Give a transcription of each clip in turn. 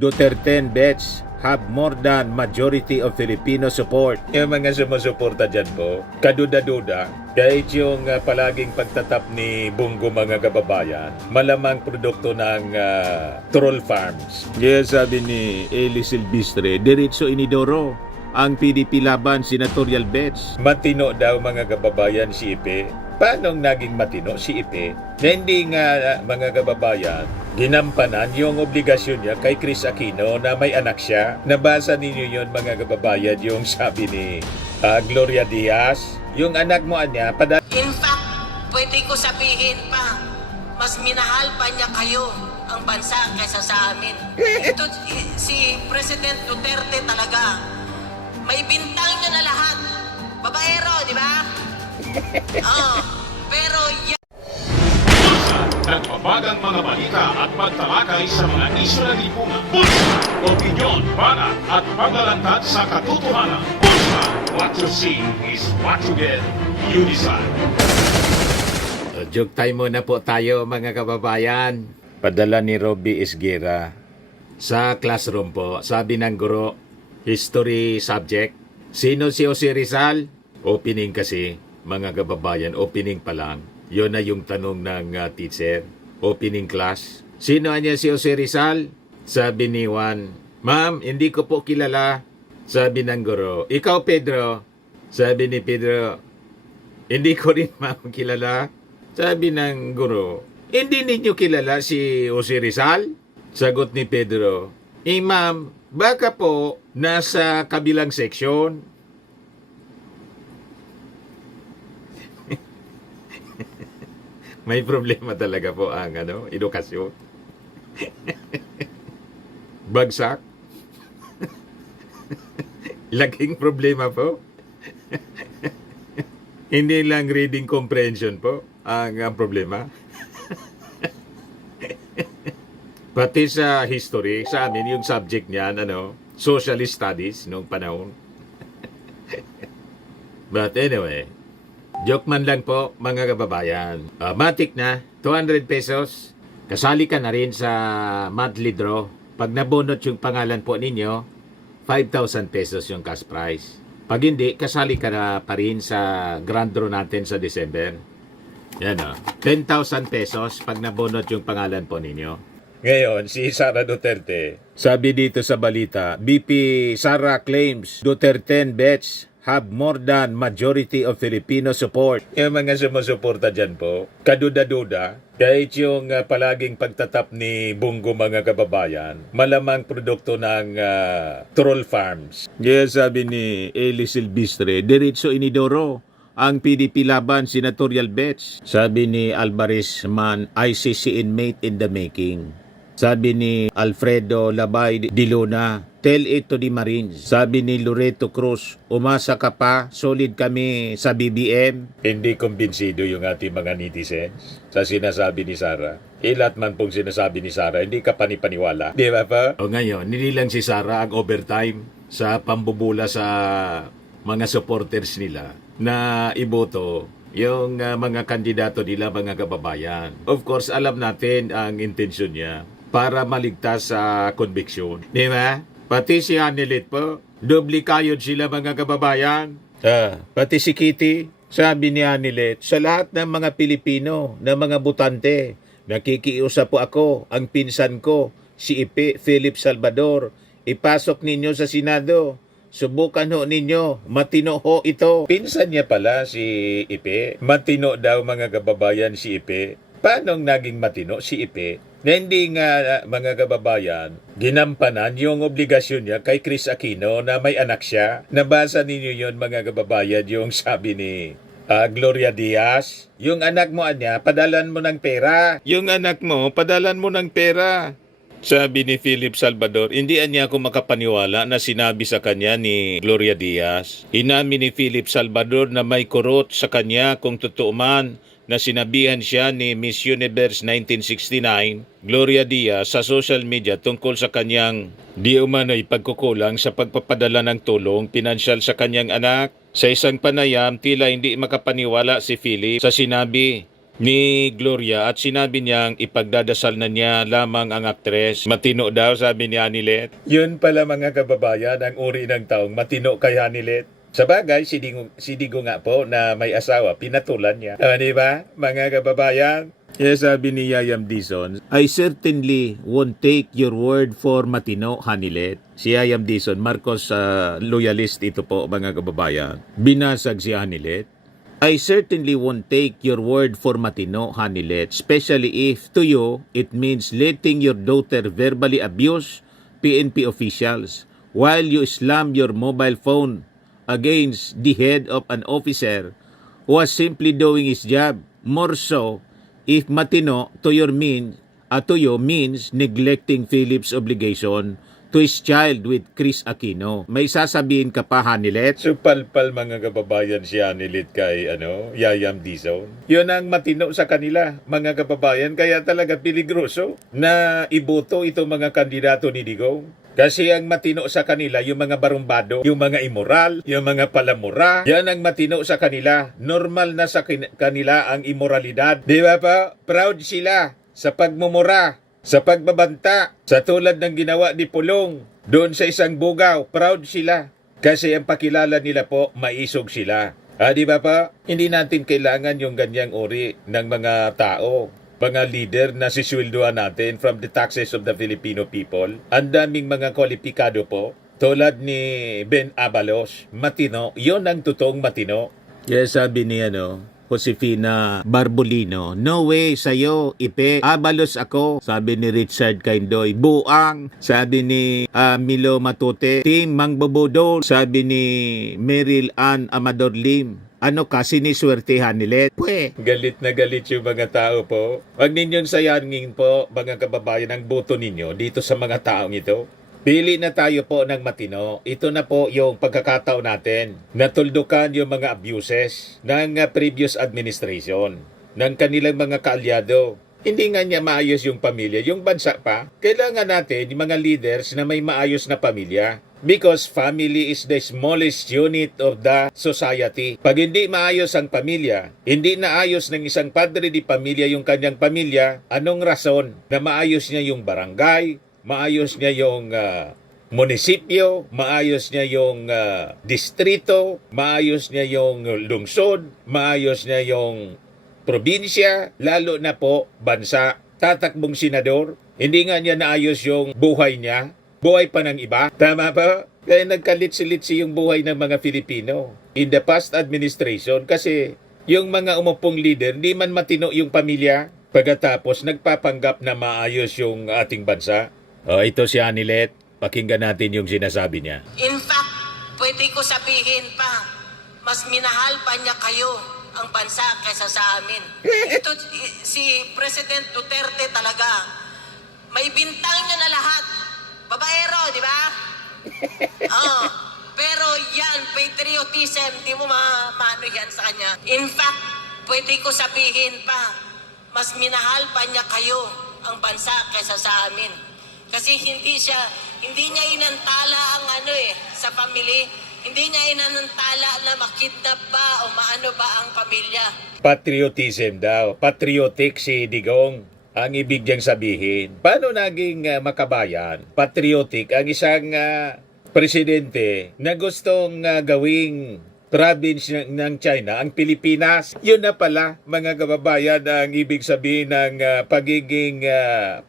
Duterte bets have more than majority of Filipino support. Yung mga sumusuporta dyan po, kaduda-duda, kahit yung palaging pagtatap ni Bungo mga kababayan, malamang produkto ng troll farms. Yes, sabi ni Eli Silvestre, diretso inidoro ang PDP laban senatorial bets. Matino daw mga kababayan si Ipe. Paano naging matino si Ipe na hindi nga mga kababayan ginampanan yung obligasyon niya kay Chris Aquino na may anak siya? Nabasa ninyo yon mga kababayan, yung sabi ni Gloria Diaz, yung anak mo niya In fact, pwede ko sabihin pa, mas minahal pa niya kayo ang bansa kaysa sa amin. Ito, si President Duterte talaga, may bintang niya na lahat. Babaero, di ba? Pero nagbabagang mga balita at pagtalakay sa mga isyu ng lipunan. Bulsa, opinyon, banat at paglalantad sa katotohanan. Bulsa, what you see is what you get. You decide. Joke time muna po tayo mga kababayan. Padala ni Robby Esguera sa classroom po. Sabi ng guro, history subject. Sino si Jose Rizal? Opening kasi, mga kababayan, opening pa lang. Yun na yung tanong ng teacher. Opening class. Sino niya si Jose Rizal? Sabi ni Juan, Ma'am, hindi ko po kilala. Sabi ng guro, ikaw Pedro? Sabi ni Pedro, hindi ko rin ma'am kilala. Sabi ng guro, hindi ninyo kilala si Jose Rizal? Sagot ni Pedro, ma'am, baka po nasa kabilang seksyon. May problema talaga po ang edukasyon. Bagsak. Laking problema po. Hindi lang reading comprehension po ang problema. Pati sa history, sa amin yung subject niyan, socialist studies noong panahon. But anyway, joke man lang po mga kababayan. Matik na, 200 pesos. Kasali ka na rin sa monthly draw. Pag nabunot yung pangalan po ninyo, 5,000 pesos yung cash prize. Pag hindi, kasali ka na pa rin sa grand draw natin sa December. Yan 10,000 pesos pag nabunot yung pangalan po ninyo. Ngayon, si Sara Duterte, sabi dito sa balita, BP Sara claims Duterte bets have more than majority of Filipino support. Yung mga sumusuporta dyan po, kaduda-duda, kahit yung palaging pagtatap ni Bungo mga kababayan, malamang produkto ng troll farms. Yes, sabi ni Eli Silvestre, diretso inidoro ang PDP laban senatorial bets. Sabi ni Alvarez Man, ICC inmate in the making. Sabi ni Alfredo Labay de Luna, tell it to the Marines. Sabi ni Loreto Cruz, umasa ka pa, solid kami sa BBM. Hindi kumbinsido yung ating mga netizens sa sinasabi ni Sara. Ilat man pong sinasabi ni Sara, hindi ka panipaniwala. Di ba pa? O ngayon, ninilang si Sara ang overtime sa pambubula sa mga supporters nila na iboto yung mga kandidato nila, mga kababayan. Of course, alam natin ang intensyon niya para maligtas sa conviction. Di ba? Pati si Hanelit po, doble kayod sila mga kababayan. Pati si Kitty, sabi ni Hanelit, sa lahat ng mga Pilipino, ng mga butante, nakikiusap po ako, ang pinsan ko, si Ipe Philip Salvador, ipasok ninyo sa Senado. Subukan ho ninyo, matino ho ito. Pinsan niya pala si Ipe. Matino daw mga kababayan si Ipe. Paano naging matino si Ipe na hindi nga mga kababayan ginampanan yung obligasyon niya kay Chris Aquino na may anak siya? Nabasa ninyo yon mga kababayan, yung sabi ni Gloria Diaz, yung anak mo niya, padalan mo ng pera. Yung anak mo, padalan mo ng pera. Sabi ni Philip Salvador, hindi niya ako makapaniwala na sinabi sa kanya ni Gloria Diaz. Inamin ni Philip Salvador na may kurot sa kanya kung totoo man na sinabihan siya ni Miss Universe 1969, Gloria Diaz, sa social media tungkol sa kanyang di umano'y pagkukulang sa pagpapadala ng tulong pinansyal sa kanyang anak. Sa isang panayam, tila hindi makapaniwala si Philip sa sinabi ni Gloria at sinabi niyang ipagdadasal na niya lamang ang aktres. Matino daw, sabi ni Anilet. Yun pala mga kababayan, ang uri ng taong matino kay Anilet. Sa bagay, si Digo nga po na may asawa, pinatulan niya. Di ba, mga kababayan? Kaya sabi ni Yayam Dizon, I certainly won't take your word for matino, Hanilet. Si Yayam Dizon, Marcos loyalist ito po, mga kababayan. Binasag si Hanilet. I certainly won't take your word for matino, Hanilet, especially if to you it means letting your daughter verbally abuse PNP officials while you slam your mobile phone against the head of an officer who was simply doing his job. More so, if matino to you means neglecting Philip's obligation to his child with Chris Aquino. May sasabihin ka pa, Hanilet? Supalpal mga kababayan si Hanilet kay Yayam Dizon. Yun ang matino sa kanila, mga kababayan. Kaya talaga peligroso na iboto itong mga kandidato ni Digong. Kasi ang matino sa kanila, yung mga barumbado, yung mga immoral, yung mga palamura, yan ang matino sa kanila. Normal na sa kanila ang immoralidad. Di ba pa? Proud sila sa pagmumura, sa pagbabanta, sa tulad ng ginawa ni Pulong doon sa isang bugaw. Proud sila kasi ang pakilala nila po, maisog sila. Di ba pa? Hindi natin kailangan yung ganyang uri ng mga tao, mga leader na sisweldohan natin from the taxes of the Filipino people. Ang daming mga kwalipikado po, tulad ni Ben Abalos. Matino, yon ang totoong matino. Yes, sabi ni Josefina Barbolino, no way sa'yo, Ipe. Abalos ako, sabi ni Richard Kaindoy. Buang, sabi ni Milo Matute. Team Mangbobodol, sabi ni Meryl Ann Amador Lim. Ano kasi ni swerte, Hanilet? Pwe. Galit na galit yung mga tao po. Huwag ninyong sayangin po, mga kababayan, ang boto ninyo dito sa mga taong ito. Pili na tayo po ng matino. Ito na po yung pagkakataon natin. Natuldukan yung mga abuses ng previous administration, ng kanilang mga kaalyado. Hindi nga niya maayos yung pamilya, yung bansa pa. Kailangan natin yung mga leaders na may maayos na pamilya. Because family is the smallest unit of the society. Pag hindi maayos ang pamilya, hindi naayos ng isang padre di pamilya yung kanyang pamilya, anong rason na maayos niya yung barangay, maayos niya yung munisipyo, maayos niya yung distrito, maayos niya yung lungsod, maayos niya yung probinsya, lalo na po bansa, tatakbong senador. Hindi nga niya naayos yung buhay niya, buhay pa ng iba. Tama ba? Kaya nagkalitsi-litsi yung buhay ng mga Filipino in the past administration kasi yung mga umupong leader, hindi man matino yung pamilya, pagkatapos nagpapanggap na maayos yung ating bansa. Ito si Anilet. Pakinggan natin yung sinasabi niya. In fact, pwede ko sabihin pa, mas minahal pa niya kayo ang bansa kaysa sa amin. Ito, si President Duterte talaga, may bintang niya na lahat. Babaero, di ba? Pero yan, patriotism, di mo maano yan sa kanya. In fact, pwede ko sabihin pa, mas minahal pa niya kayo ang bansa kaysa sa amin. Kasi hindi niya inantala ang sa family. Hindi niya inantala na makidnap ba o maano ba ang pamilya. Patriotism daw. Patriotic si Digong. Ang ibig niyang sabihin. Paano naging makabayan? Patriotic ang isang presidente na gustong gawing province ng China, ang Pilipinas. Yun na pala, mga kababayan, ang ibig sabihin ng pagiging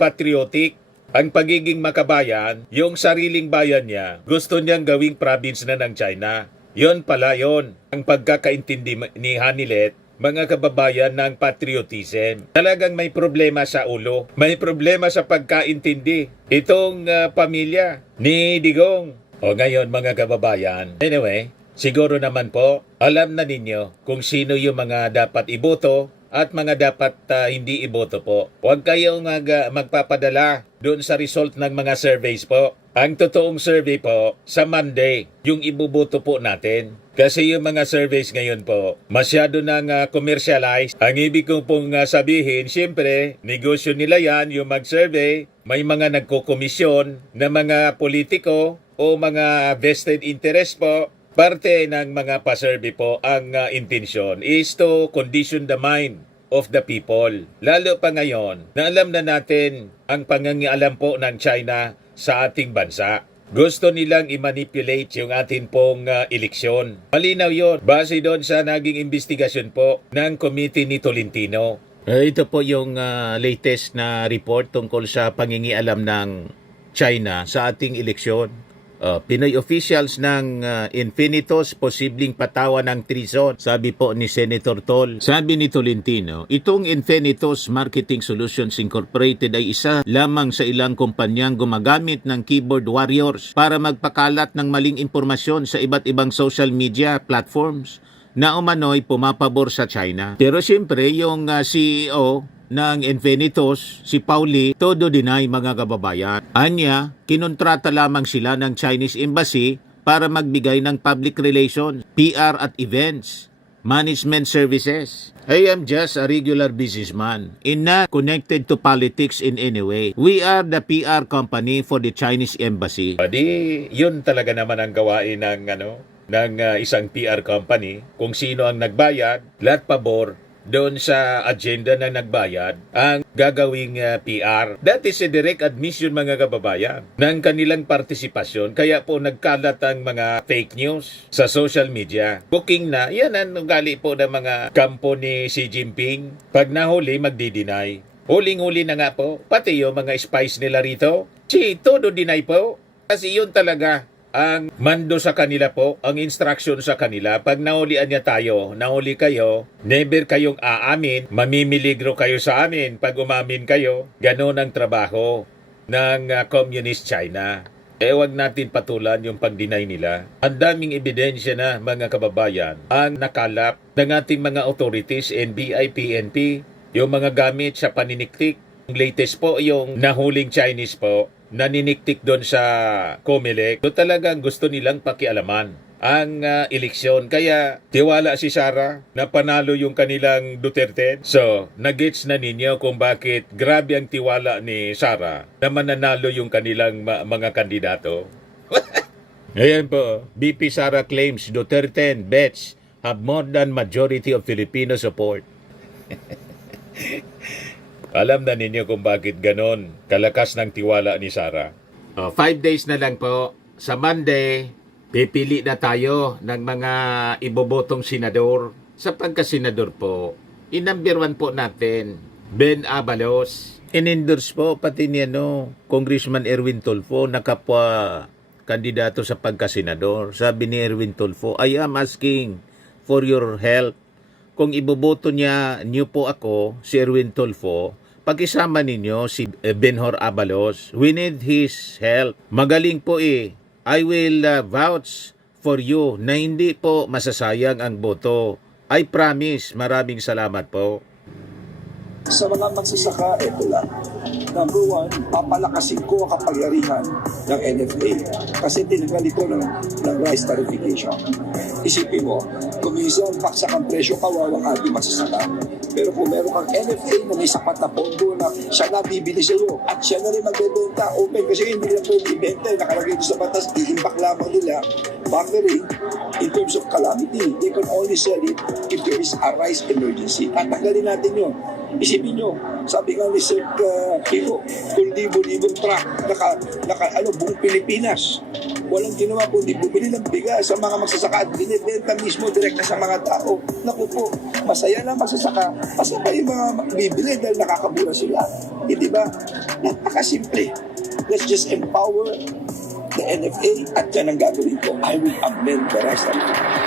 patriotic. Ang pagiging makabayan, yung sariling bayan niya, gusto niyang gawing province na ng China. Yon pala yon ang pagkakaintindi ni Hanilet, mga kababayan, ng patriotism. Talagang may problema sa ulo. May problema sa pagkaintindi. Itong pamilya ni Digong. Ngayon, mga kababayan, anyway, siguro naman po, alam na ninyo kung sino yung mga dapat iboto at mga dapat hindi iboto po. Huwag kayong magpapadala doon sa result ng mga surveys po. Ang totoong survey po, sa Monday, yung ibuboto po natin. Kasi yung mga surveys ngayon po, masyado nang commercialized. Ang ibig kong pong sabihin, siyempre, negosyo nila yan, yung mag-survey. May mga nagkokomisyon na mga politiko o mga vested interest po. Parte ng mga pa-survey po, ang intensyon is to condition the mind of the people. Lalo pa ngayon na alam na natin ang pangangialam po ng China sa ating bansa. Gusto nilang i-manipulate yung atin pong eleksyon. Malinaw yun. Base doon sa naging investigasyon po ng committee ni Tolentino. Ito po yung latest na report tungkol sa pangingialam ng China sa ating eleksyon. Pinoy officials ng Infinitos posibleng patawan ng treason, sabi po ni Senator Tol. Sabi ni Tolentino, itong Infinitos Marketing Solutions Incorporated ay isa lamang sa ilang kumpanyang gumagamit ng keyboard warriors para magpakalat ng maling impormasyon sa iba't ibang social media platforms na umano'y pumapabor sa China. Pero siyempre, yung CEO ng Infinitos, si Pauli, todo deny mga kababayan. Anya, kinontrata lamang sila ng Chinese Embassy para magbigay ng public relations, PR at events, management services. I am just a regular businessman and not connected to politics in any way. We are the PR company for the Chinese Embassy. Di, yun talaga naman ang gawain ng isang PR company. Kung sino ang nagbayad, lahat pabor doon sa agenda na nagbayad ang gagawing PR. That is a direct admission mga kababayan ng kanilang partisipasyon. Kaya po nagkalat ang mga fake news sa social media. Booking na, yan ang ugali po ng mga kampo ni Xi Jinping. Pag nahuli, magdi-deny. Huling-huli na nga po, pati yung mga spies nila rito. Todo deny po. Kasi yun talaga ang mando sa kanila po, ang instruction sa kanila. Pag nahulian niya tayo, nahuli kayo, never kayong aamin, mamimiligro kayo sa amin pag umamin kayo. Ganon ang trabaho ng Communist China. Wag natin patulan yung pag-deny nila. Ang daming ebidensya na mga kababayan ang nakalap ng ating mga authorities, NBI, PNP, yung mga gamit sa paniniktik. Yung latest po, yung nahuling Chinese po, naniniktik doon sa COMELEC. So talagang gusto nilang pakialaman ang eleksyon. Kaya tiwala si Sara na panalo yung kanilang Duterte. So, nagets na ninyo kung bakit grabe ang tiwala ni Sara na mananalo yung kanilang mga kandidato. Ayan po, BP Sara claims Duterte and bets have more than majority of Filipino support. Alam na ninyo kung bakit ganon kalakas ng tiwala ni Sara. 5 days na lang po. Sa Monday, pipili na tayo ng mga ibobotong senador. Sa pagkasenador po, i-number 1 po natin, Ben Abalos. In-endorse po pati ni Congressman Erwin Tulfo, nakapwa kandidato sa pagkasenador. Sabi ni Erwin Tulfo, I am asking for your help. Kung iboboto niyo po ako, si Erwin Tulfo, pag-isama ninyo si Benhur Abalos. We need his help. Magaling po I will vouch for you na hindi po masasayang ang boto. I promise. Maraming salamat po. Sa mga magsasaka, ito lang. Number 1, papalakasin ko ang kapangyarihan ng NFA kasi tinanggal ito ng rice tariffication. Isipin mo, kung minsan baksak ang presyo, kawawang ating magsasaka. Pero kung meron kang NFA na may sapat na pondo na siya na bibili sa iyo at siya na rin magbebenta open kasi hindi nila pwede ibenta, nakalagay ito sa batas, iimbak lamang nila. Factory, in terms of calamity, they can only sell it if there is a rice emergency. Tatanggalin natin yun. Isipin nyo, sabi nga ni Sir Kiko, kung libo-libong truck, buong Pilipinas, walang ginawa kundi bumili ng bigas sa mga magsasaka at binibenta mismo direkta sa mga tao. Naku po, masaya na magsasaka, basta pa yung mga bibili dahil nakakabura sila. Hindi ba? Napakasimple. Let's just empower the NFA at yan ang gagawin ko. I will amend the rice tariffication.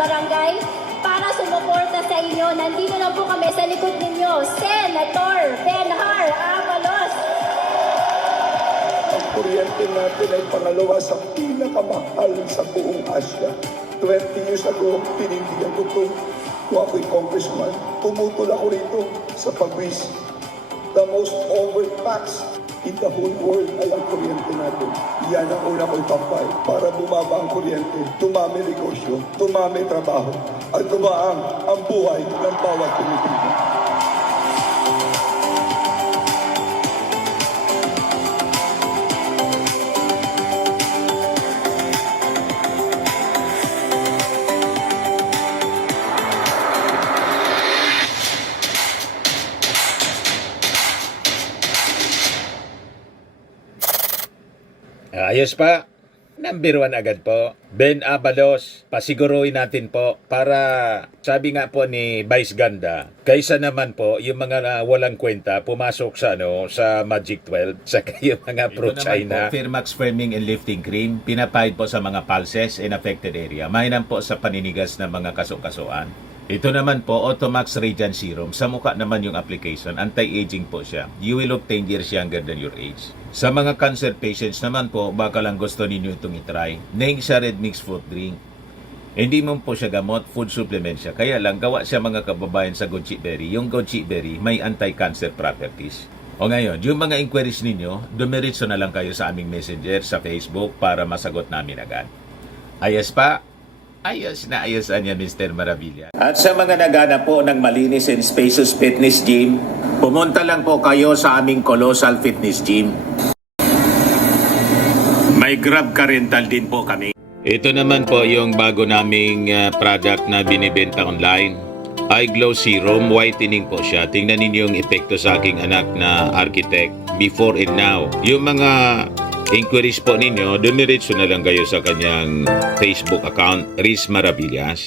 Barangay, para sumuporta sa inyo, nandito lang po kami sa likod ninyo, Senator Benhur Abalos. Ang kuryente natin ay pangalawa sa pinakamahal sa buong Asia. 20 years ago, pinindigan ko ito kung ako'y congressman. Tumutol ako rito sa pagwis. The most overtaxed in the whole world ay ang kuryente natin. Yan ang una ko ipapay para bumaba ang kuryente, tumami negosyo, tumami trabaho, at tumaang ang buhay ng bawat Pilipino. Ayos pa. Number 1 agad po. Ben Abalos, pasiguruhin natin po para sabi nga po ni Vice Ganda, kaysa naman po yung mga walang kwenta pumasok sa Magic 12 sa yung mga pro-China. Firmax Firming and Lifting Cream, pinapahid po sa mga pulses in affected area. Mainam po sa paninigas ng mga kasukasuan. Ito naman po, Automax Radiant Serum. Sa mukha naman yung application, anti-aging po siya. You will look 10 years younger than your age. Sa mga cancer patients naman po, baka lang gusto ninyo itong itry. Neng siya red mixed fruit drink. Hindi mo po siya gamot, food supplement siya. Kaya lang, gawa siya mga kababayan sa goji berry. Yung goji berry may anti-cancer properties. O ngayon, yung mga inquiries ninyo, dumiritso na lang kayo sa aming messenger sa Facebook para masagot namin agad. Ayos pa? Ayos na ayos niya, Mr. Maravilla. At sa mga nagana po ng malinis and spacious fitness gym, pumunta lang po kayo sa aming Colossal Fitness Gym. May Grab ka rental din po kami. Ito naman po yung bago naming product na binibenta online. Eye Glow Serum, whitening po siya. Tingnan ninyo yung epekto sa aking anak na architect before and now. Yung mga inquiries po ninyo, dumiretso na lang kayo sa kanyang Facebook account, Riz Maravillas.